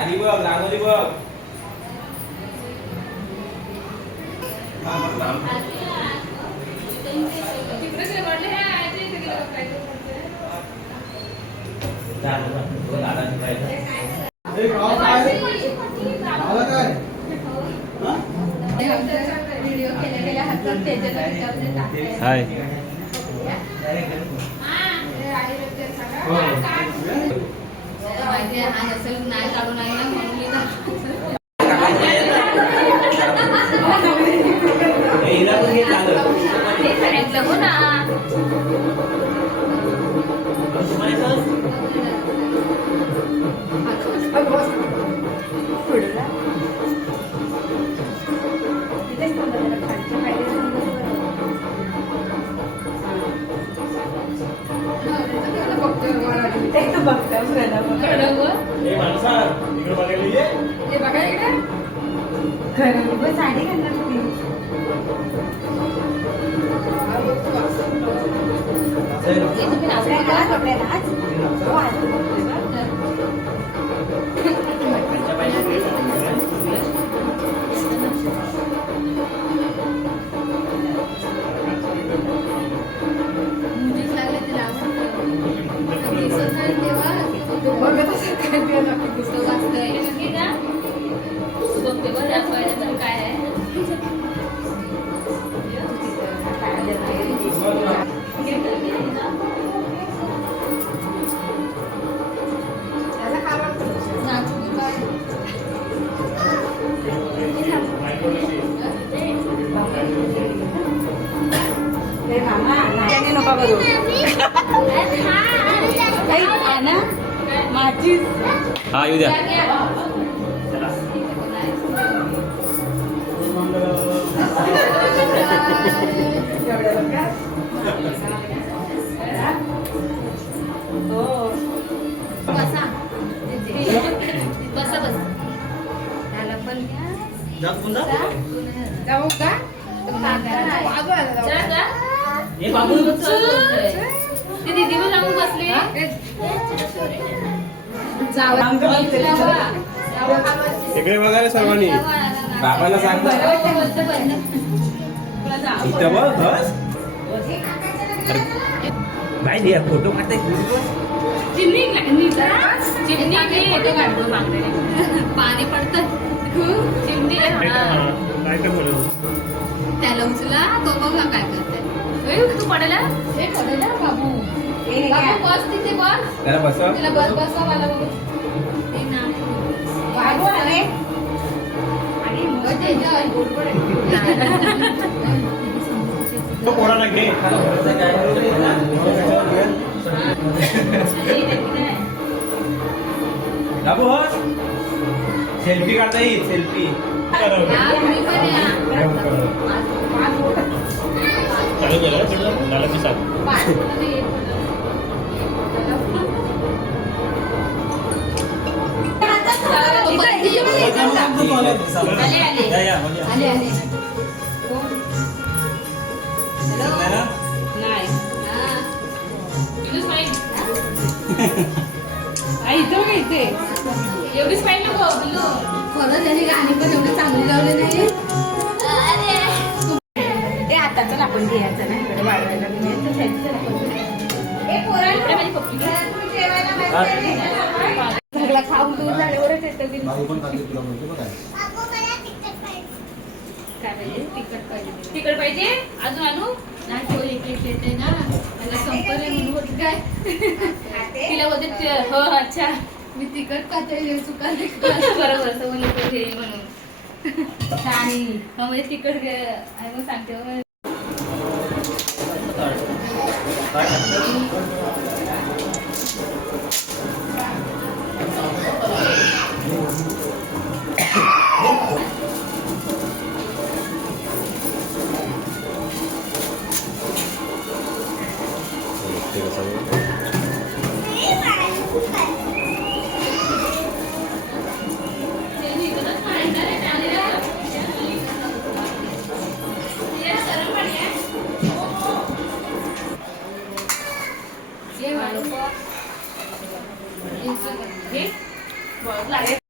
आली बघ रांगोळी बघ. हाय नाही काढून आहे ना म्हणून हो ना. साडी घालणार हा येऊ द्या. जाऊ का दीदी जाऊन बसले. इकडे बघा सर्वांनी. बाबाला सांग इथं बघ बस. भाई फोटो काढते. पाणी पडत चिमणी त्याला उचला तो बघा काय करते. तू पडेला बाबू बस तिथे बस. त्याला बसव. तिला बस बसव मला बघू. पोराला घे. बाबू हस. सेल्फी काढता येईल. सेल्फी चालू झालं की सांग. एवढी स्माईल नको खरं त्याने गाणी पण एवढी चांगली लावली नाही. ते आता चल आपण घ्यायचं ना इकडे वाढवायला सगळं खाऊन दूर झाल्यावरच येतं. काय पाहिजे तिखट पाहिजे. तिखट पाहिजे अजून आणू नाही. एक येते ना मला संपले म्हणून होत काय तिला होते. हो अच्छा मी तिखट खाते चुकाले बरोबर सवय घे म्हणून आणि म्हणजे तिखट मग सांगते.